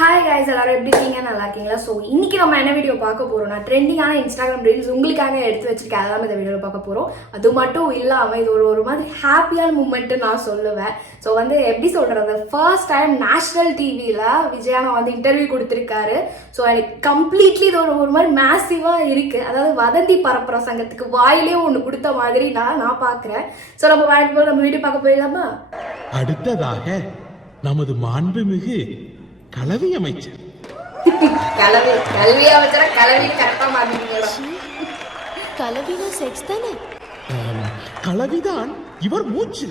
Hi guys எல்லாரும் எப்படி இருக்கீங்க? நல்லா இருக்கீங்களா? ஸோ இன்னைக்கு நம்ம என்ன வீடியோ பார்க்க போறோம்னா ட்ரெண்டிங்கான இன்ஸ்டாகிராம் ரீல்ஸ் உங்களுக்காக எடுத்து வச்சிருக்கேன் அதெல்லாம் இந்த வீடியோவில் பார்க்க போறோம். அது மட்டும் இல்லாமல் இது ஒரு ஒரு மாதிரி ஹாப்பியான மூமெண்ட்டு நான் சொல்லுவேன். ஸோ வந்து எப்படி சொல்றது? ஃபர்ஸ்ட் டைம் நேஷனல் டிவியில் விஜயானா வந்து இன்டர்வியூ கொடுத்துருக்காரு. ஸோ எனக்கு கம்ப்ளீட்லி இது ஒரு ஒரு மாதிரி மேசிவாக இருக்கு. அதாவது வதந்தி பரப்புற சங்கத்துக்கு வாயிலே ஒன்று கொடுத்த மாதிரி நான் நான் பார்க்குறேன். ஸோ நம்ம வாயிட்டு நம்ம வீடியோ பார்க்க போயிடலாமா? அடுத்ததாக நமது மாண்புமிகு கலவி அமைச்சர். கலவி கல்வி அமைச்சர கலவி கரெக்டாக மாற்றிட்டீங்களா கலவினா செக்ஸ் தானே? கலவிதான் இவர் மூச்சு.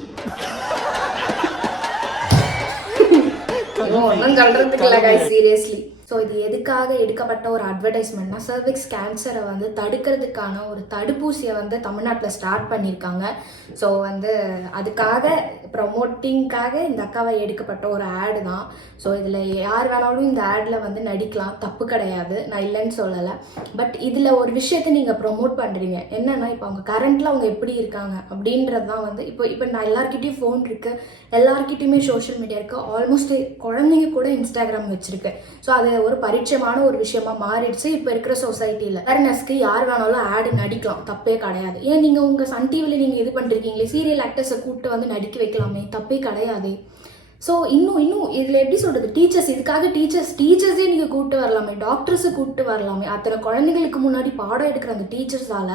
ஒன்றும் சொல்றதுக்கு இல்லை guys சீரியஸ்லி ஸோ இது எதுக்காக எடுக்கப்பட்ட ஒரு அட்வர்டைஸ்மெண்ட்னா சர்விக்ஸ் கேன்சரை வந்து தடுக்கிறதுக்கான ஒரு தடுப்பூசியை வந்து தமிழ்நாட்டில் ஸ்டார்ட் பண்ணியிருக்காங்க. ஸோ வந்து அதுக்காக ப்ரமோட்டிங்காக இந்த அக்காவை எடுக்கப்பட்ட ஒரு ஆடு தான். ஸோ இதில் யார் வேணாலும் இந்த ஆடில் வந்து நடிக்கலாம். தப்பு கிடையாது. நான் இல்லைன்னு சொல்லலை. பட் இதில் ஒரு விஷயத்தை நீங்கள் ப்ரொமோட் பண்ணுறீங்க என்னென்னா இப்போ அவங்க கரண்ட்டில் அவங்க எப்படி இருக்காங்க அப்படின்றது தான் வந்து இப்போ இப்போ நான் எல்லாருக்கிட்டேயும் ஃபோன் இருக்குது எல்லாருக்கிட்டேயுமே சோஷியல் மீடியா இருக்கு. ஆல்மோஸ்ட் குழந்தைங்க கூட இன்ஸ்டாகிராம் வச்சுருக்கு. ஸோ அது ஒரு பரிச்சயமான ஒரு விஷயமா மாறிடுச்சு. இப்போ இருக்கிற சொசைட்டியில் அவேர்னஸ்க்கு யார் வேணாலும் ஆடு நடிக்கலாம். தப்பே கிடையாது. ஏன் நீங்கள் உங்கள் சன் டிவியில் நீங்கள் இது பண்ணிருக்கீங்களே? சீரியல் ஆக்டர்ஸை கூப்பிட்டு வந்து நடிக்க வைக்கலாமே? தப்பே கிடையாது. ஸோ இன்னும் இன்னும் இதில் எப்படி சொல்கிறது டீச்சர்ஸ் இதுக்காக டீச்சர்ஸ் டீச்சர்ஸே நீங்கள் கூப்பிட்டு வரலாமே. டாக்டர்ஸை கூப்பிட்டு வரலாமே. அத்தனை குழந்தைங்களுக்கு முன்னாடி பாடம் எடுக்கிற அந்த டீச்சர்ஸால்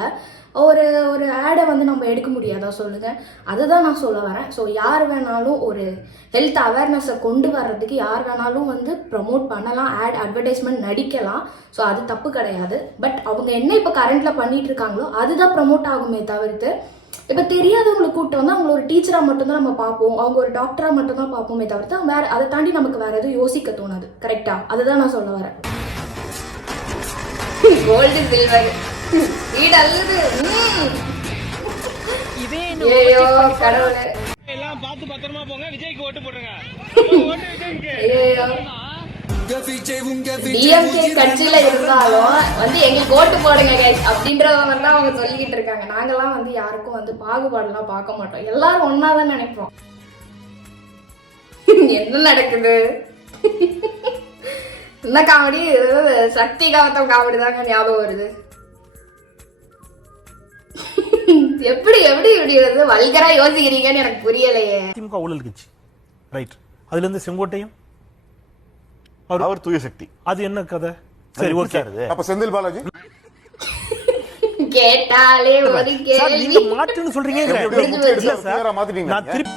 ஒரு ஒரு ஆடை வந்து நம்ம எடுக்க முடியாதா சொல்லுங்கள் அதுதான் நான் சொல்ல வரேன். ஸோ யார் வேணாலும் ஒரு ஹெல்த் அவேர்னஸை கொண்டு வர்றதுக்கு யார் வேணாலும் வந்து ப்ரமோட் பண்ணலாம் ஆட் அட்வர்டைஸ்மெண்ட் நடிக்கலாம். ஸோ அது தப்பு கிடையாது. பட் அவங்க என்ன இப்போ கரண்ட்டில் பண்ணிட்டு இருக்காங்களோ அதுதான் ப்ரமோட் ஆகுமே தவிர்த்து இப்போ தெரியாதவங்களை கூட்டம் வந்து அவங்க ஒரு டீச்சராக மட்டும்தான் நம்ம பார்ப்போம். அவங்க ஒரு டாக்டராக மட்டும்தான் பார்ப்போமே தவிர்த்து வேற அதை தாண்டி நமக்கு வேற எதுவும் யோசிக்க தோணாது. கரெக்டாக அதுதான் நான் சொல்ல வரேன். கோல்டு சில்வர் வீடு அல்லது ஐயோ கடவுளே. எல்லாம் பார்த்து பத்திரமா போங்க விஜய்க்கு ஓட்டு போடுங்க ஓட்டு விஜய்க்கு ஐயோ டிஎம்கே கட்சியில இருந்தாலும் வந்து எங்களுக்கு ஓட்டு போடுங்க அப்படின்றத வந்து அவங்க சொல்லிக்கிட்டு இருக்காங்க. நாங்கெல்லாம் வந்து யாருக்கும் வந்து பாகுபாடுலாம் பார்க்க மாட்டோம். எல்லாரும் ஒன்னா தான் நினைப்போம். என்ன நடக்குது? என்ன காமெடி? சக்தி கவத்தம் காமெடி தாங்க ஞாபகம் வருது. எப்படி எப்படி இப்படி வந்து வல்கரா யோசிக்கிறீங்கன்னு எனக்கு புரியலையே. திமுக ஊழல் கட்சி. ரைட் அதுல இருந்து செங்கோட்டையும்? அவர் தூய சக்தி. அது என்ன கதை? சரி ஓகே அப்ப செந்தில் பாலாஜி? கேட்டாலே ஒரு கேள்வி. நீங்க மாற்றுன்னு சொல்றீங்க. நான்? திருப்பி.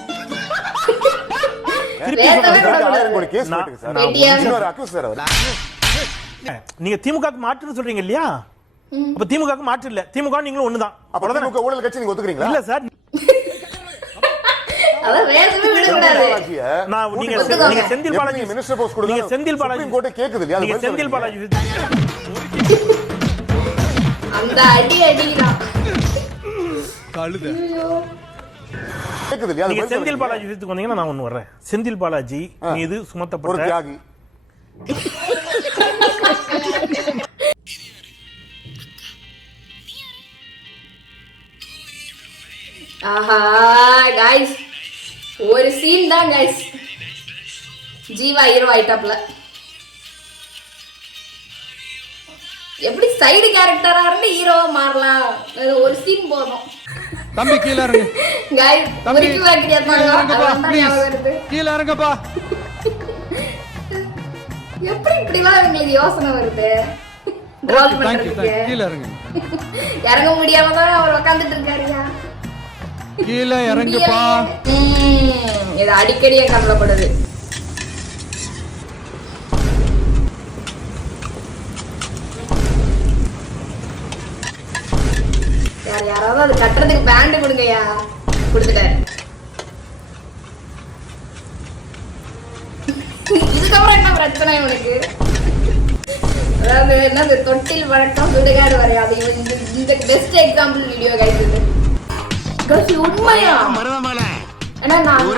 நீங்க திமுக மாற்றுன்னு சொல்றீங்க இல்லையா? அப்ப திமுக மாற்று இல்ல. திமுக நீங்களும் ஒண்ணுதான். அப்ப திமுக ஊழல் கட்சி நீங்க ஒத்துக்கிறீங்களா? இல்ல சார். செந்தில் கூட்டி பாலாஜி மினிஸ்டர் போஸ்ட் கொடுங்க? செந்தில் பாலாஜி கோர்ட்டே கேக்குது இல்லையா? நீங்க செந்தில். பாலாஜி அந்த அடி கேக்குது இல்லையா? அது நீங்க செந்தில். பாலாஜி வந்தீங்கன்னா நான் ஒண்ணு வர்றேன். செந்தில் பாலாஜி மீது சுமத்தப்பட்ட தியாகி. ஆஹா गाइस ஒரு சீன் தான் गाइस ஜீவா ஹீரோ ஆயிட்டாப்ல எப்படி சைடு கேரக்டரா இருந்து ஹீரோவா மாறலாம் அது ஒரு சீன் போதும் தம்பி கீழே இறங்கு गाइस தம்பி, முறுக்கி வாக்கிறியா கீழே இறங்குப்பா ஞாபகம் வருது ப்ளீஸ் கீழே இறங்குப்பா எப்படி இப்படிலாம் உங்களுக்கு யோசனை வருது ட்ரால் தேங்க்யூ பண்றதுக்கு கீழே இறங்கு இறங்க முடியாம தான் அவர் உட்காந்துட்டு இருக்காருயா கீழே இறங்குப்பா. இது அடிக்கடியே கவலைப்படுது. யார் யாராவது அது கட்டுறதுக்கு பேண்ட் கொடுங்கய்யா. கொடுத்துட்டாரு. இதுக்கப்புறம் என்ன பிரச்சனை உனக்கு? அதாவது என்னது தொட்டில் வழக்கம் சுடுகாடு வரையாது. இவன் இந்த பெஸ்ட் எக்ஸாம்பிள் வீடியோ கைது. உண்மையா? ஏன்னா நான்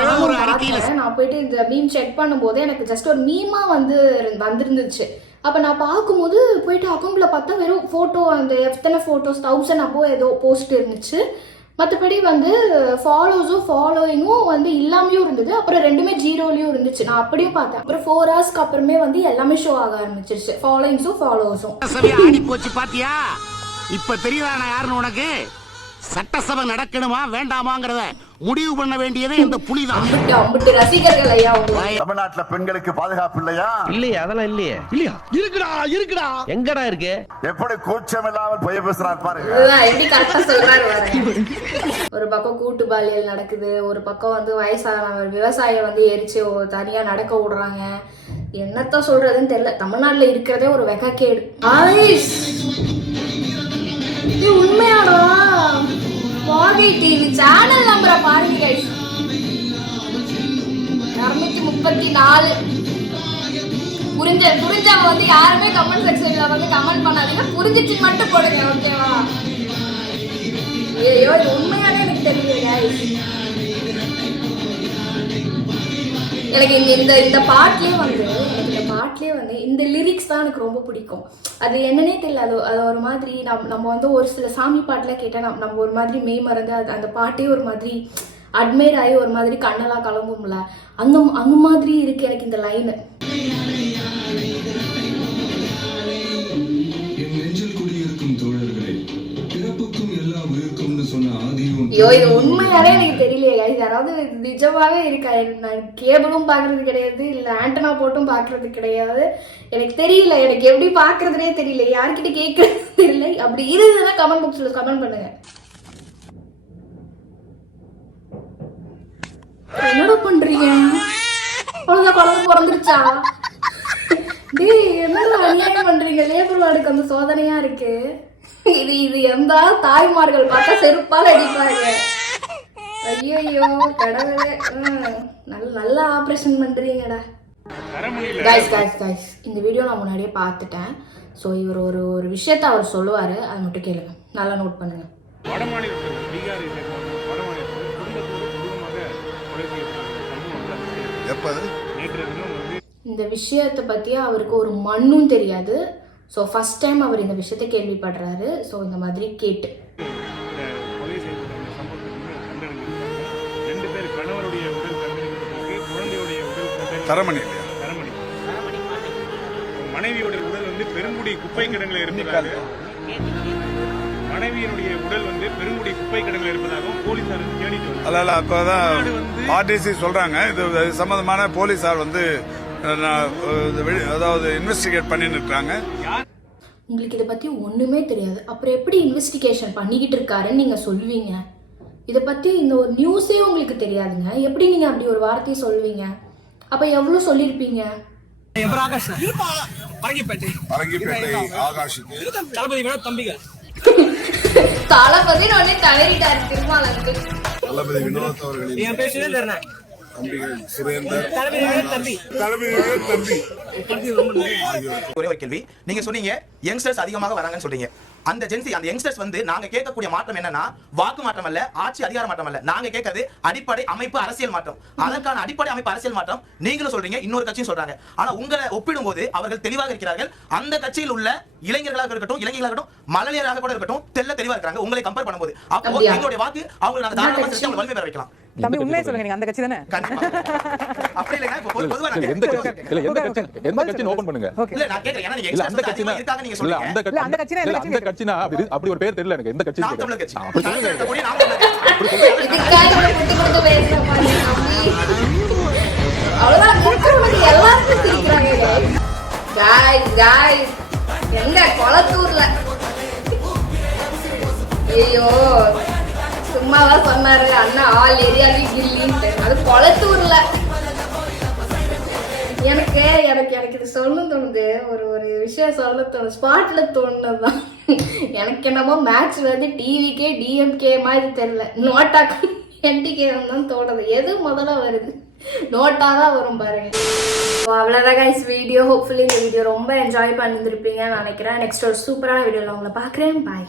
நான் போயிட்டு இந்த மீம் செக் பண்ணும்போது எனக்கு ஜஸ்ட் ஒரு மீமா வந்து வந்திருந்துச்சு. அப்போ நான் பார்க்கும்போது போயிட்டு அக்கௌண்ட்ல பார்த்தா வெறும் ஃபோட்டோ அந்த எத்தனை ஃபோட்டோஸ் தௌசண்ட் அப்போ ஏதோ போஸ்ட் இருந்துச்சு. மற்றபடி வந்து ஃபாலோஸும் ஃபாலோயிங்கும் வந்து இல்லாமையும் இருந்தது. அப்புறம் ரெண்டுமே ஜீரோலையும் இருந்துச்சு. நான் அப்படியும் பார்த்தேன். அப்புறம் ஃபோர் ஹவர்ஸ்க்கு அப்புறமே வந்து எல்லாமே ஷோ ஆக ஆரம்பிச்சிருச்சு. ஃபாலோயிங்ஸும் ஃபாலோவர்ஸும் ஆடி போச்சு பாத்தியா? இப்ப தெரியுதா நான் யாருன்னு உனக்கு? சட்டசபை நடக்கணுமா வேண்டாமாங்கிறத முடிவு பண்ண வேண்டியதே இந்த புலிதான். அம்பிட்டு அம்பிட்டு ரசிகர்கள் ஐயா உங்களுக்கு தமிழ்நாட்டுல பெண்களுக்கு பாதுகாப்பு இல்லையா? இல்லையே அதெல்லாம் இல்லையே. இல்லையா? இருக்குடா இருக்குடா. எங்கடா இருக்கு? எப்படி கூச்சம் இல்லாமல் பொய் பேசுறார் பாருங்க. ஒரு பக்கம் கூட்டு பாலியல் நடக்குது ஒரு பக்கம் வந்து வயசான விவசாயியை வந்து எரிச்சு தனியா நடக்க விடுறாங்க. என்னத்த சொல்றதுன்னு தெரியல. தமிழ்நாட்டுல இருக்கிறதே ஒரு வெக்கக்கேடு. உண்மையாடா? வாகை டிவி சேனல் நம்பரை பாருங்க guys. இரநூத்தி முப்பத்தி நாலு புரிஞ்ச புரிஞ்சவங்க வந்து யாருமே கமெண்ட் செக்ஷன்ல வந்து கமெண்ட் பண்ணாதீங்க புரிஞ்சிச்சு மட்டும் போடுங்க ஓகேவா ஐயோ இது உண்மையாவே எனக்கு தெரியல guys. எனக்கு இந்த இந்த இந்த பாட்லயே வந்து பாட்டிலே வந்து இந்த லிரிக்ஸ் தான் எனக்கு ரொம்ப பிடிக்கும். அது என்னன்னே தெரியல. அது அது ஒரு மாதிரி நம் நம்ம வந்து ஒரு சில சாமி பாட்டெலாம் கேட்டால் நம்ம நம்ம ஒரு மாதிரி மெய் மறந்து அது அந்த பாட்டே ஒரு மாதிரி அட்மையர் ஆகி ஒரு மாதிரி கண்ணெல்லாம் கிளம்பும்ல அந்த அந்த மாதிரி இருக்கு எனக்கு இந்த லைனு ஐயோ இது உண்மையாவே எனக்கு தெரியலையே கைஸ் யாராவது நிஜமாவே இருக்கா? நான் கேபிளும் பார்க்கறது கிடையாது இல்லை ஆண்டனா போட்டும் பார்க்கறது கிடையாது. எனக்கு தெரியல எனக்கு எப்படி பார்க்கறதுனே தெரியல யார்கிட்ட கேட்கறது தெரியல. அப்படி இருந்ததுன்னா கமெண்ட் பாக்ஸில் கமெண்ட் பண்ணுங்க. என்னடா பண்றீங்க? அவ்வளோதான் குழந்தை பிறந்துருச்சா? டேய் என்னடா அநியாயம் பண்றீங்க? லேபர் வார்டுக்கு அந்த சோதனையா இருக்கு. இது இது எந்த தாய்மார்கள் பார்த்தா செருப்பால் அடிப்பாங்க. ஐயோ கடவுளே. நல்ல நல்ல ஆப்ரேஷன் பண்றீங்கடா. கைஸ் கைஸ் கைஸ் இந்த வீடியோ நான் முன்னாடியே பார்த்துட்டேன். ஸோ இவர் ஒரு ஒரு விஷயத்த அவர் சொல்லுவார். அதை மட்டும் கேளுங்க. நல்லா நோட் பண்ணுங்க. இந்த விஷயத்தை பற்றி அவருக்கு ஒரு மண்ணும் தெரியாது. ஸோ ஃபர்ஸ்ட் டைம் அவர் இந்த விஷயத்தை கேள்விப்படுறாரு. ஸோ இந்த மாதிரி கேட்டு. தரமணி. மனைவியுடைய உடல் வந்து பெருங்குடி குப்பை கிடங்குல இருப்பதாக மனைவியினுடைய உடல் வந்து பெருங்குடி குப்பை கிடங்குல இருப்பதாகவும் போலீசார் தேடிட்டு. அல்ல அப்பதான் ஆர்டிசி சொல்றாங்க. இது இது சம்பந்தமான போலீசார் வந்து அதாவது இன்வெஸ்டிகேட் பண்ணிட்டு இருக்காங்க உங்களுக்கு இதை பற்றி ஒன்றுமே தெரியாது. அப்புறம் எப்படி இன்வெஸ்டிகேஷன் பண்ணிக்கிட்டு இருக்காருன்னு நீங்கள் சொல்லுவீங்க. இதை பற்றி இந்த ஒரு நியூஸே உங்களுக்கு தெரியாதுங்க. எப்படி நீங்கள் அப்படி ஒரு வார்த்தையை சொல்லுவீங்க? அப்போ எவ்வளோ சொல்லியிருப்பீங்க? திருமாலனுக்கு தளபதி வினோத் அவர்களின் தம்பிகள் சுரேந்தர் தளபதி தம்பி. ஒரே ஒரு கேள்வி. நீங்க சொன்னீங்க யங்ஸ்டர்ஸ் அதிகமாக வராங்கன்னு சொல்றீங்க. அந்த ஜென்சி அந்த யங்ஸ்டர்ஸ் வந்து நாங்க கேட்கக்கூடிய மாற்றம் என்னன்னா வாக்கு மாற்றம் அல்ல ஆட்சி அதிகார மாற்றம் அல்ல. நாங்க கேட்கறது அடிப்படை அமைப்பு அரசியல் மாற்றம். அதற்கான அடிப்படை அமைப்பு அரசியல் மாற்றம் நீங்களும் சொல்றீங்க இன்னொரு கட்சியும் சொல்றாங்க. ஆனா உங்களை ஒப்பிடும்போது அவர்கள் தெளிவாக இருக்கிறார்கள். அந்த கட்சியில் உள்ள இளைஞர்களாக இருக்கட்டும் இளைஞர்களாக இருக்கட்டும் மழலையராக கூட இருக்கட்டும் தெல்ல தெளிவா இருக்காங்க உங்களை கம்பேர் பண்ணும்போது. அப்போ? எங்களுடைய வாக்கு அவங்க நாங்க தாராளமா செலுத்தி அவங்களை வலிமை பெற வைக்கலாம். தம்பி உண்மையை சொல்லுங்க நீங்க அந்த கட்சி தானே? அப்படி இல்லைங்க இப்போ பொது- பொதுவா நான் எந்த. கட்சி இல்ல எந்த கட்சி எந்த ஓபன் பண்ணுங்க. இல்ல நான் கேட்கிறேன். ஏன்னா நீங்க இல்ல youngsters அந்த இருக்காங்க நீங்க சொல்றீங்க. அந்த கட்சி அந்த கட்சினா இல்ல, அந்த கட்சினா அப்படி அப்படி ஒரு பேர் தெரியல எனக்கு. எந்த கட்சி கட்சி. அப்படி சொல்லுங்க. கட்சி. இதுக்காக பேசுற மாதிரி. அவ்வளவுதான் சிரிக்கிறாங்க. காய்ஸ் காய்ஸ் எங்க கொளத்தூர்ல? ஐயோ. சும்மாவா சொன்னாரு அண்ணா ஆல் ஏரியாலையும் கில்லின்ட்டு. அது கொளத்தூர்ல. எனக்கு எனக்கு எனக்கு இது சொல்ல தோணுது. ஒரு ஒரு விஷயம் சொல்ல தோணுது. ஸ்பாட்ல தோணுனதுதான். எனக்கு என்னமோ மேட்ச் வந்து டிவிக்கே டிஎம்கே மாதிரி தெரியல. நோட்டாக்கு என்டிகே தான் தோணுது. எது முதல்ல வருது? நோட்டா தான் வரும் பாருங்க. அவ்வளோதான் கைஸ் வீடியோ ஹோப்ஃபுல்லி இந்த வீடியோ ரொம்ப என்ஜாய் பண்ணியிருந்திருப்பீங்கன்னு நினைக்கிறேன். நெக்ஸ்ட் ஒரு சூப்பரான வீடியோவில் உங்களை பார்க்குறேன். பாய்